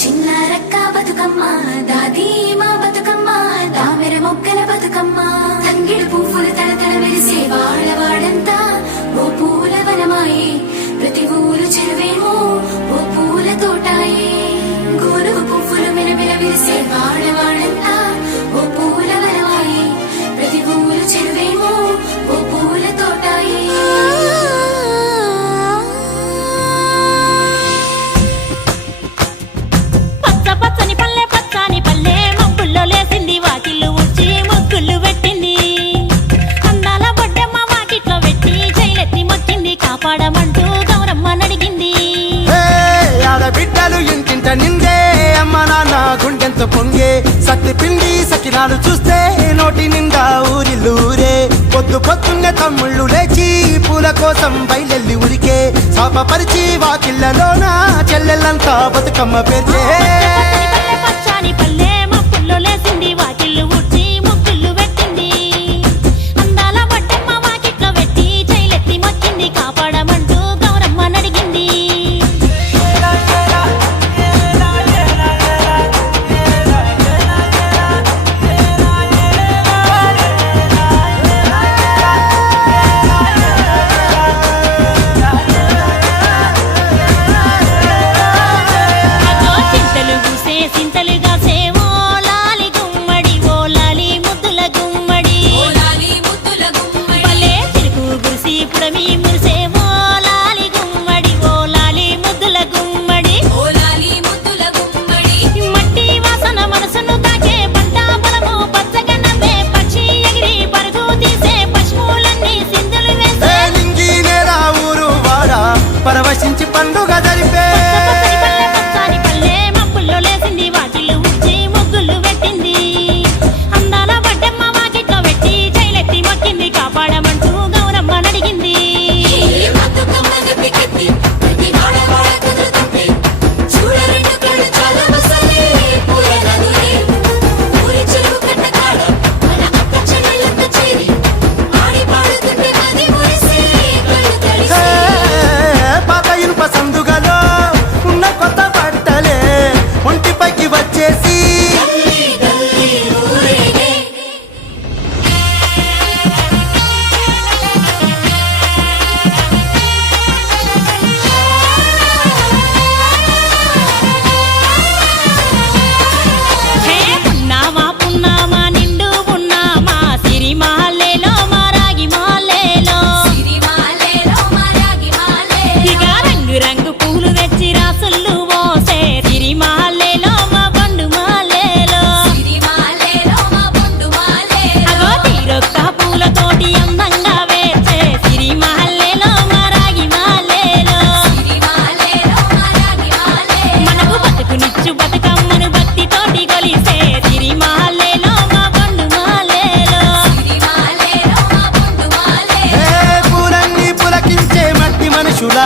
చిన్న రక్క బతుకమ్మ దాది మా బతుకమ్మ దామెర మొగ్గల బతుకమ్మ. తంగిడు పువ్వులు తలతల మెరిసే వాళ్ళ వాడంతా ఓ పూల వనమాయే. ప్రతి ఊరు చెరువే ఆనందంతో పొంగే సత్తి పిండి సకినాలు చూస్తే నోటి నిండా ఊరి లూరే. పొద్దు పొద్దున్న తమ్ముళ్ళు లేచి పూల కోసం బయలెల్లి ఉరికే. శాపపరిచి వాకిళ్ళలోనా చెల్లెళ్ళంతా బతుకమ్మ పెరిచే.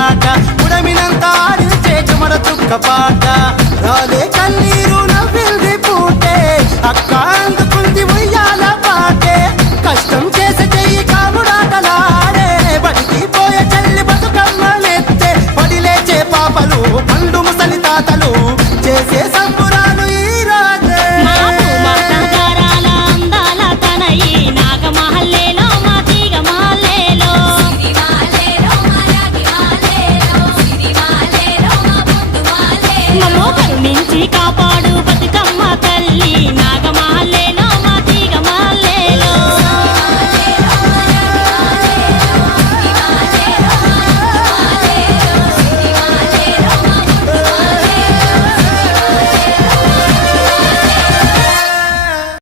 ಆಟ ಉಡಮಿನಂತ ಆಡಿದ ಚೇಚು ಮರ ತುಕ್ಕ ಪಾಠ ರಾಲು